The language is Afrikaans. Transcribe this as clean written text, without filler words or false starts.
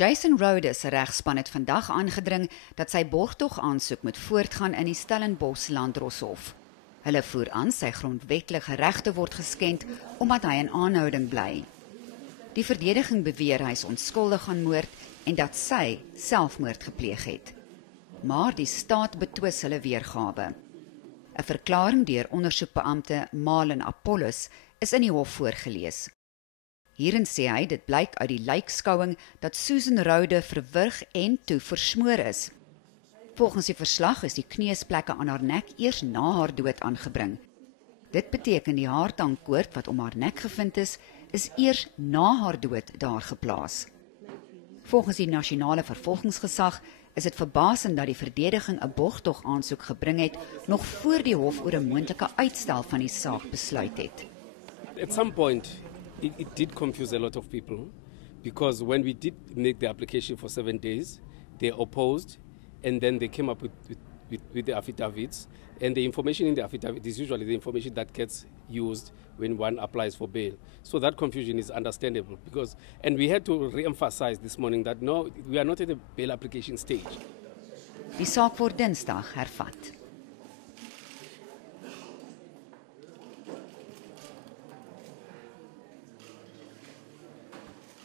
Jason Rhodes se regspan het vandag aangedring dat sy borgtogaansoek moet voortgaan in die Stellenbosch Landdroshof. Hulle voer aan sy grondwetlike regte word geskend omdat hy in aanhouding bly. Die verdediging beweer hy is onskuldig aan moord en dat sy selfmoord gepleeg het. Maar die staat betwis hulle weergawe. 'n Verklaring deur ondersoekbeampte Marlon Apollos is in die hof voorgelees. Hierin sê hy dit blyk uit die lijkskouing dat Susan Rhodes verwrig en toe versmoor is. Volgens die verslag is die kneusplekke aan haar nek eers na haar dood aangebring. Dit beteken die haartangkoord wat om haar nek gevind is eers na haar dood daar geplaas. Volgens die nasionale vervolgingsgesag is dit verbasend dat die verdediging 'n borgtogaansoek gebring het nog voor die hof oor 'n moontlike uitstel van die saak besluit het. At some point, it did confuse a lot of people because when we did make the application for 7 days, they opposed and then they came up with the affidavits, and the information in the affidavit is usually the information that gets used when one applies for bail. So that confusion is understandable and we had to re-emphasize this morning that no, we are not at the bail application stage. Die saak word Dinsdag hervat.